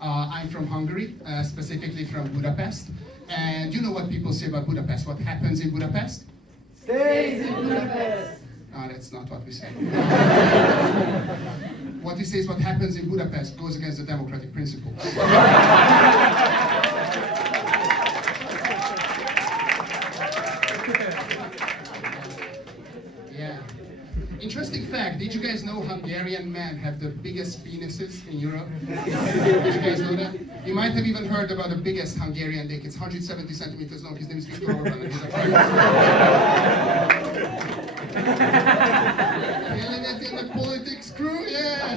I'm from Hungary, specifically from Budapest. And you know what people say about Budapest? What happens in Budapest? Stays in Budapest. No, that's not what we say. What we say is what happens in Budapest goes against the democratic principles. Yeah. Interesting fact, did you guys know Hungarian men have the biggest penises in Europe? Did you guys know that? You might have even heard about the biggest Hungarian dick. It's 170 centimeters long. His name is Viktor Orban. And he's a Feeling it in the politics crew? Yeah!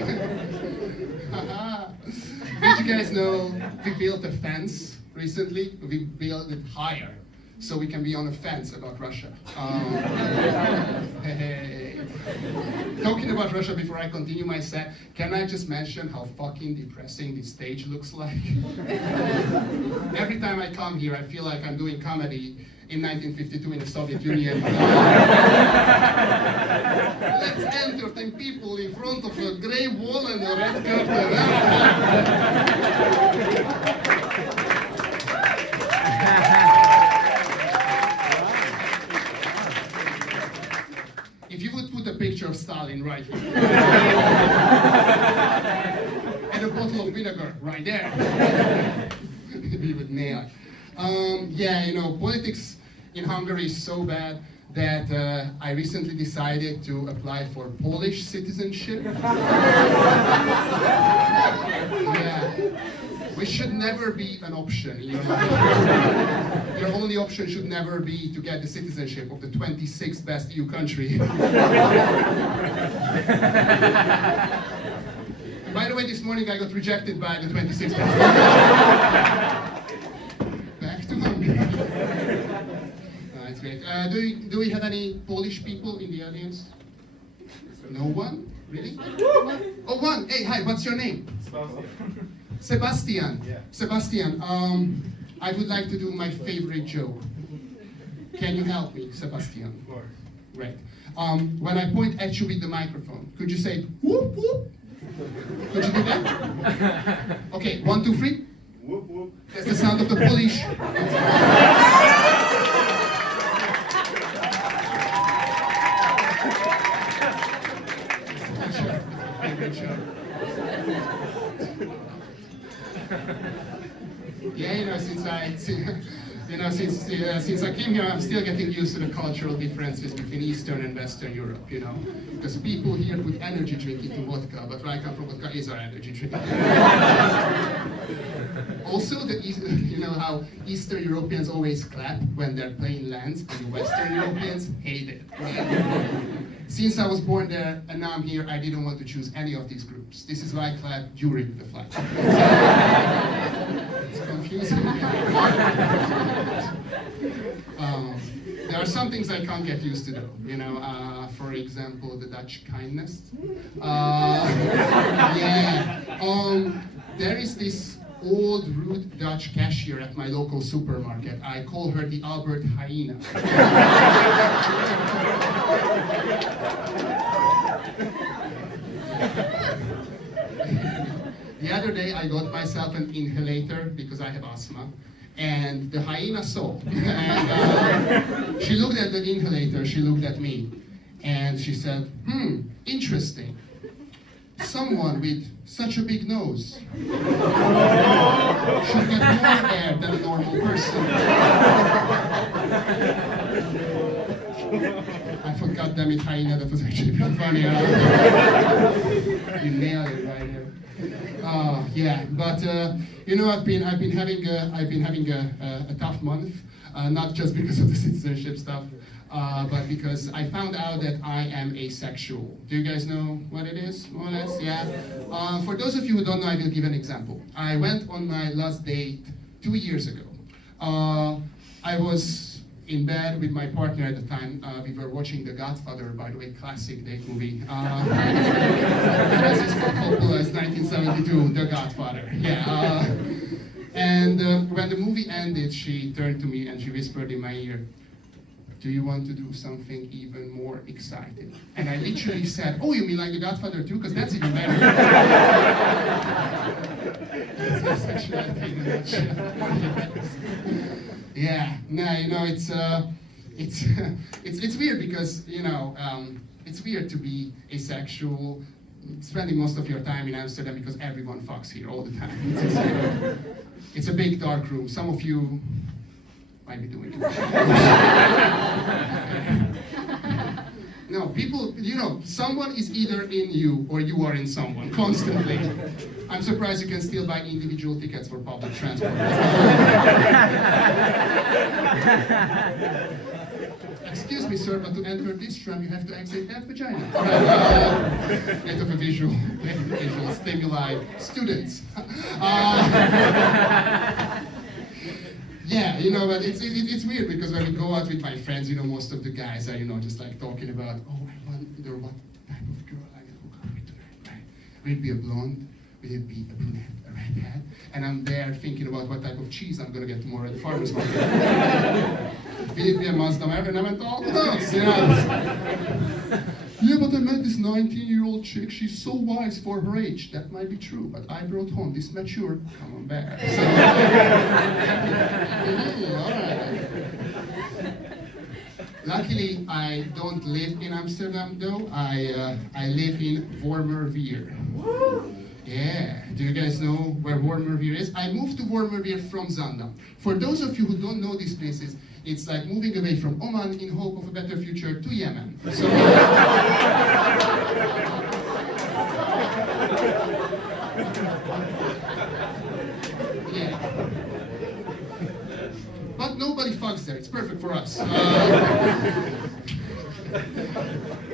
Did you guys know we built a fence recently? We built it higher, so we can be on a fence about Russia. Hey. Talking about Russia before I continue my set, can I just mention how fucking depressing this stage looks like? Every time I come here, I feel like I'm doing comedy in 1952 in the Soviet Union. Let's entertain people in front of a grey wall and a red curtain. If you would put a picture of Stalin right here, and a bottle of vinegar right there, we would nail it. Yeah, you know, politics in Hungary is so bad that I recently decided to apply for Polish citizenship. Yeah. Which should never be an option in your life. Your only option should never be to get the citizenship of the 26th best EU country. And by the way, this morning I got rejected by the 26th best. Back to Hungary. That's great. Do we have any Polish people in the audience? No one? Really? Oh, one. Hey, hi, what's your name? Sebastian. Yeah. Sebastian, I would like to do my favorite joke. Can you help me, Sebastian? Of course. Great. When I point at you with the microphone, could you say whoop whoop? Could you do that? Okay, 1, 2, 3. Whoop whoop. That's the sound of the Polish. Favorite joke. Yeah, you know, since I came here, I'm still getting used to the cultural differences between Eastern and Western Europe, you know, because people here put energy drink into vodka, but where I come from, vodka is our energy drink. Also, you know how Eastern Europeans always clap when their plane lands, and the Western Europeans hate it. Right? Since I was born there and now I'm here, I didn't want to choose any of these groups. This is why I clap during the flight. It's confusing. There are some things I can't get used to though. You know, for example, the Dutch kindness. Yeah. There is this old rude Dutch cashier at my local supermarket. I call her the Albert Hyena. The other day I got myself an inhalator because I have asthma, and the hyena saw. And she looked at the inhalator, she looked at me, and she said, interesting. Someone with such a big nose should get more air than a normal person. I forgot, damn it, hyena, that was actually pretty funny. You nailed it right here. Yeah, but you know, I've been having a tough month, not just because of the citizenship stuff, but because I found out that I am asexual. Do you guys know what it is, more or less? Yeah. For those of you who don't know, I will give an example. I went on my last date 2 years ago. I was in bed with my partner at the time. We were watching The Godfather, by the way, classic date movie. Francis Ford Coppola's 1972, The Godfather. Yeah. And when the movie ended, she turned to me and she whispered in my ear, "Do you want to do something even more exciting?" And I literally said, "Oh, you mean like The Godfather 2? Because that's even better." sexuality in a nutshell. Yeah, no, it's weird because, it's weird to be asexual, spending most of your time in Amsterdam because everyone fucks here all the time. It's a big dark room. Some of you might be doing it. No, people, someone is either in you or you are in someone, constantly. I'm surprised you can still buy individual tickets for public transport. Excuse me, sir, but to enter this tram, you have to exit that vagina. Bit of a visual stimuli. Students. Yeah, but it's weird because when we go out with my friends, most of the guys are, just like talking about, oh, I wonder what type of girl I can hook up with tonight, right? Will it be a blonde? Will it be a brunette, a redhead? And I'm there thinking about what type of cheese I'm gonna get tomorrow at the farmer's market. Will it be a Mazda Maverick? And I went, oh, who knows? Yeah, but I met this 19-year-old chick. She's so wise for her age. That might be true, but I brought home this mature camembert. So, all right. Luckily, I don't live in Amsterdam, though. I live in Wormerveer. Yeah, do you guys know where Wormerveer is? I moved to Wormerveer from Zaandam. For those of you who don't know these places, it's like moving away from Oman in hope of a better future to Yemen. So, yeah. But nobody fucks there. It's perfect for us.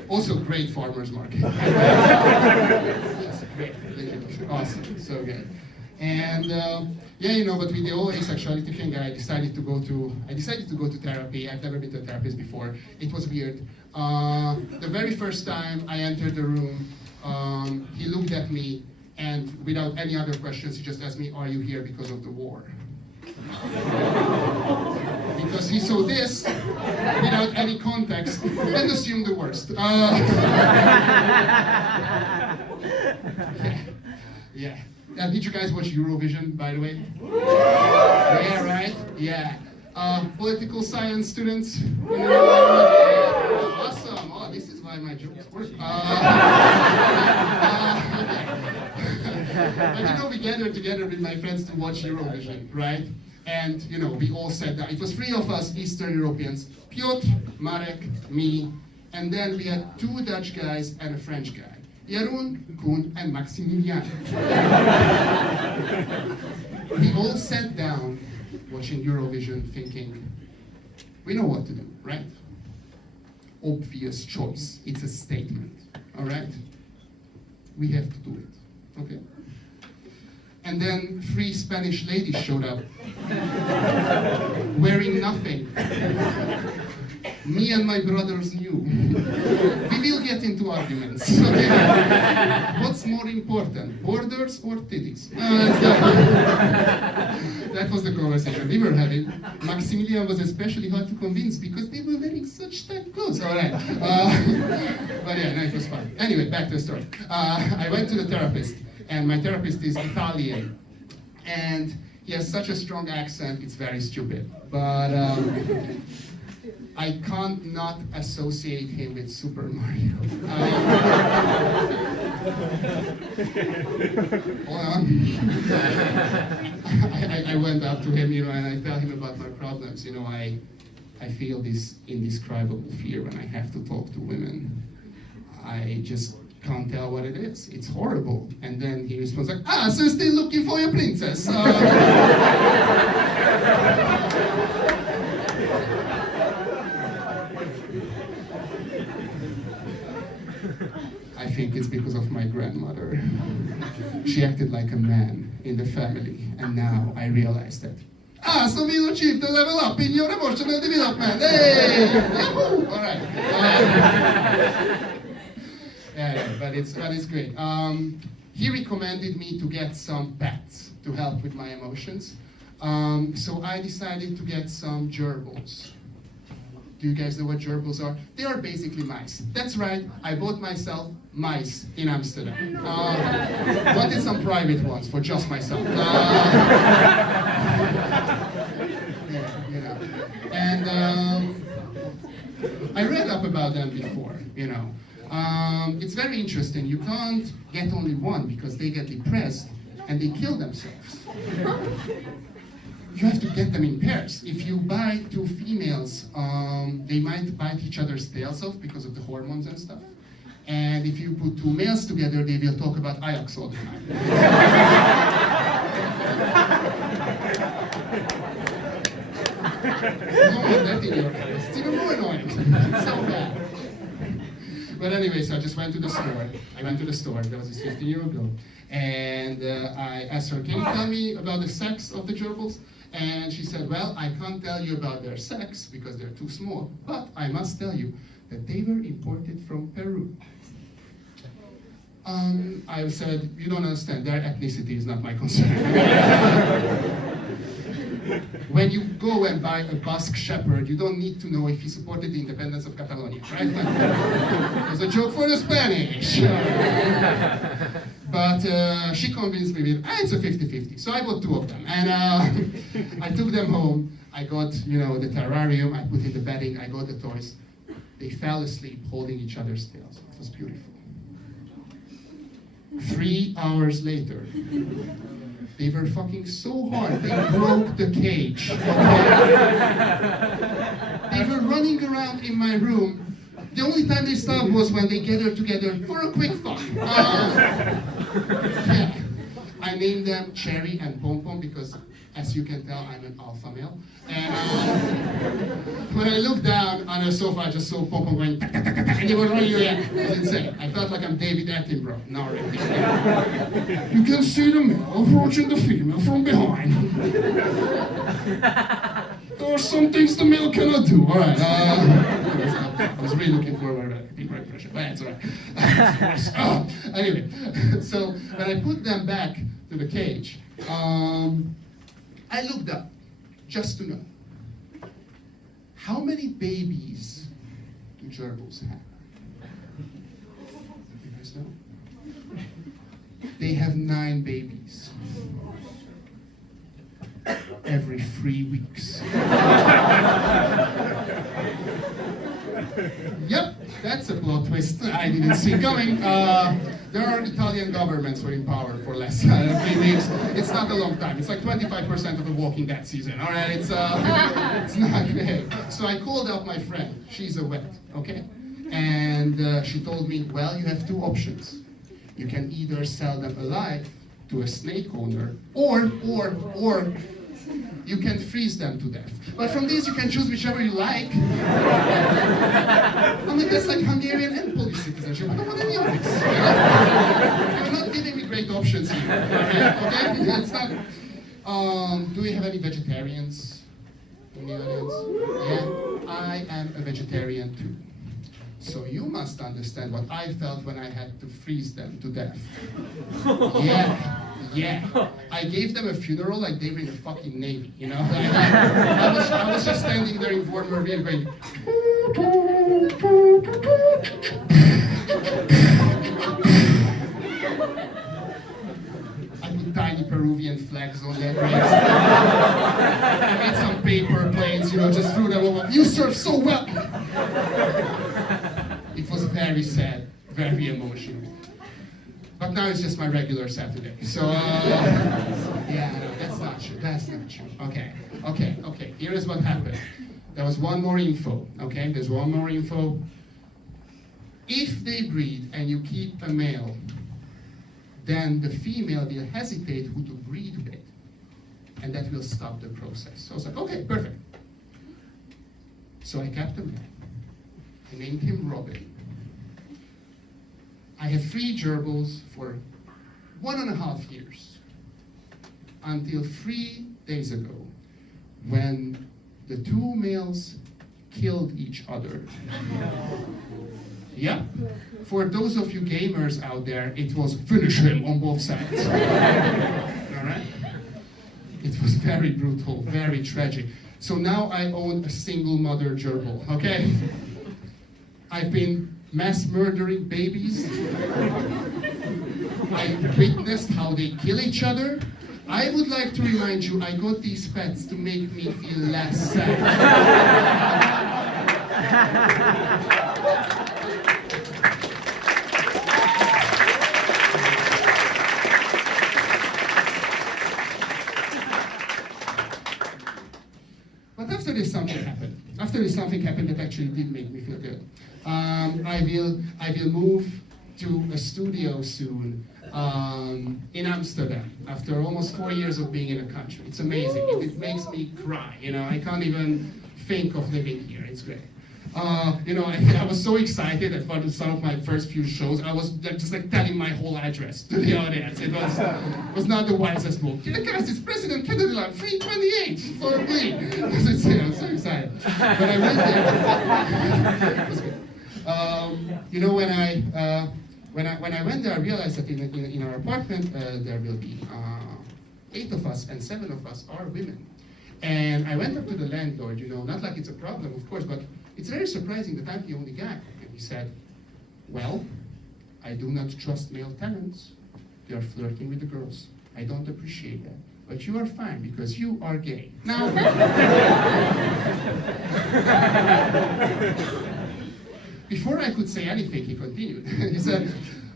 Also, great farmers market. Yes, great. Awesome. So good. And but with the whole asexuality thing, I decided to go to therapy. I've never been to a therapist before. It was weird. The very first time I entered the room, he looked at me, and without any other questions, he just asked me, "Are you here because of the war?" Because he saw this without any context and assumed the worst. Yeah. Did you guys watch Eurovision, by the way? Yeah, right? Yeah. Political science students? Awesome. Oh, this is why my jokes work. But we gathered together with my friends to watch Eurovision, right? And, we all sat down. It was 3 of us, Eastern Europeans, Piotr, Marek, me, and then we had 2 Dutch guys and a French guy. Jeroen, Koen, and Maximilian. We all sat down watching Eurovision thinking, we know what to do, right? Obvious choice. It's a statement, all right? We have to do it, okay? And then 3 Spanish ladies showed up, wearing nothing. Me and my brothers knew. We will get into arguments. What's more important, borders or titties? That was the conversation we were having. Maximilian was especially hard to convince because they were wearing such tight clothes. All right. But yeah, no, it was fun. Anyway, back to the story. I went to the therapist, and my therapist is Italian. And he has such a strong accent, it's very stupid. But I can't not associate him with Super Mario. Hold on. I went up to him, and I tell him about my problems. I feel this indescribable fear when I have to talk to women. I just can't tell what it is. It's horrible. And then he responds like, so you're still looking for your princess? I think it's because of my grandmother. She acted like a man in the family, and now I realize that. So we achieved the level up in your emotional development. Hey! Yahoo! All right. But it's great. He recommended me to get some pets to help with my emotions. So I decided to get some gerbils. Do Do you guys know what gerbils are? They are basically mice. That's right, I bought myself mice in Amsterdam. Wanted some private ones for just myself. Yeah, you know. And I read up about them before, you know. It's very interesting. You can't get only one because they get depressed and they kill themselves. You have to get them in pairs. If you buy two females, they might bite each other's tails off because of the hormones and stuff. And if you put two males together, they will talk about Ajax all the time. You don't want that in your house. It's even more annoying. It's so bad. But anyway, so I just went to the store. That was 15 years ago. And I asked her, can you tell me about the sex of the gerbils? And she said, well, I can't tell you about their sex because they're too small, but I must tell you that they were imported from Peru. I said, you don't understand, their ethnicity is not my concern. When you go and buy a Basque shepherd, you don't need to know if he supported the independence of Catalonia, right? It's a joke for the Spanish. But she convinced me with, it's a 50-50. So I bought two of them. And I took them home. I got, you know, the terrarium. I put in the bedding. I got the toys. They fell asleep holding each other's tails. It was beautiful. 3 hours later, they were fucking so hard, they broke the cage. They were running around in my room. The only time they stopped was when they gathered together for a quick fuck. Yeah. I named them Cherry and Pom Pom because, as you can tell, I'm an alpha male. And when I looked down on the sofa, I just saw Pom Pom going, and they were running around. It was insane. I felt like I'm David Attenborough. No, really. You can see the male approaching the female from behind. There are some things the male cannot do. All right. I was really looking forward to deep blood pressure, but it's all right. Anyway, so when I put them back to the cage, I looked up just to know how many babies do gerbils have. You guys know? They have 9 babies. Every 3 weeks. Yep, that's a plot twist I didn't see coming. There are Italian governments who are in power for less than 3 weeks. It's not a long time. It's like 25% of the Walking Dead season. All right, it's not great. So I called up my friend. She's a vet, okay? And she told me, well, you have 2 options. You can either sell them alive to a snake owner, or you can freeze them to death. But from these, you can choose whichever you like. I mean, that's like Hungarian and Polish citizenship. I don't want any of this. You're not giving me great options here. Okay? It's not. Do we have any vegetarians in the audience? Yeah, I am a vegetarian too. So you must understand what I felt when I had to freeze them to death. Yeah. I gave them a funeral like they were in the fucking Navy, you know? I was just standing there in Fort Marine going... I put tiny Peruvian flags on their graves. I made some paper planes, you know, just threw them over. You serve so well! It was very sad, very emotional. But now it's just my regular Saturday. So, yeah, no, that's not true. That's not true. Okay. Here is what happened. There was one more info. Okay, there's one more info. If they breed and you keep a male, then the female will hesitate who to breed with, and that will stop the process. So I was like, okay, perfect. So I kept the male. I named him Robin. I had 3 gerbils for 1.5 years, until 3 days ago, when the 2 males killed each other. Yeah, for those of you gamers out there, it was finish him on both sides. All right? It was very brutal, very tragic. So now I own a single mother gerbil, okay? I've been mass murdering babies. I witnessed how they kill each other. I would like to remind you, I got these pets to make me feel less sad. But after this, something happened. After this, something happened that actually did make me feel good. I will move to a studio soon in Amsterdam after almost 4 years of being in the country. It's amazing. It makes me cry. You know, I can't even think of living here. It's great. You know, I was so excited that for some of my first few shows, I was just like telling my whole address to the audience. It was not the wisest move. Guys, it's President Kennedy Line 328 for me. I'm so excited. But I went there. It was good. You know, when I went there, I realized that in our apartment there will be 8 of us, and 7 of us are women. And I went up to the landlord, you know, not like it's a problem, of course, but it's very surprising that I'm the only guy. And he said, well, I do not trust male tenants. They are flirting with the girls. I don't appreciate that. But you are fine because you are gay. Now, before I could say anything, he continued. He said,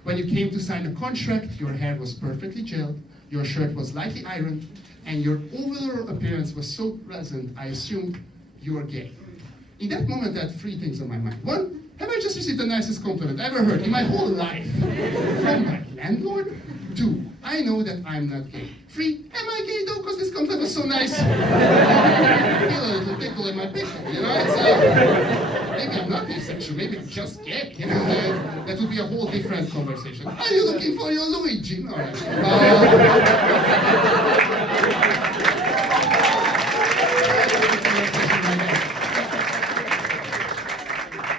when you came to sign the contract, your hair was perfectly gelled, your shirt was lightly ironed, and your overall appearance was so pleasant, I assumed you were gay. In that moment, I had 3 things on my mind. 1, have I just received the nicest compliment I've ever heard in my whole life from my landlord? 2, I know that I'm not gay. 3, am I gay though? Because this compliment was so nice. I feel a little tickle in my pickle, you know? It's, maybe I'm not asexual, maybe I'm just gay, you know? That would be a whole different conversation. Are you looking for your Luigi? All right.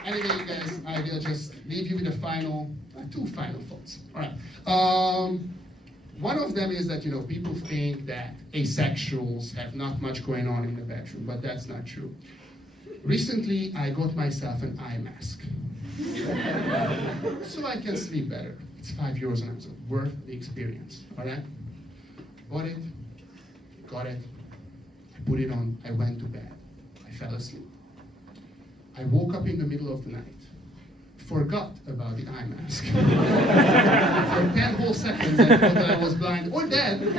Anyway, you guys, I will just leave you with a final, 2 final thoughts. All right. One of them is that, you know, people think that asexuals have not much going on in the bedroom, but that's not true. Recently, I got myself an eye mask. So I can sleep better. It's €5 an episode, worth the experience, all right? Bought it, got it, I put it on, I went to bed. I fell asleep. I woke up in the middle of the night, forgot about the eye mask. For 10 whole seconds, I thought that I was blind or dead. It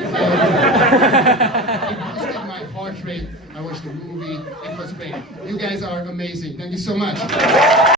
boosted my heart rate. I watched the movie. It was great. You guys are amazing. Thank you so much.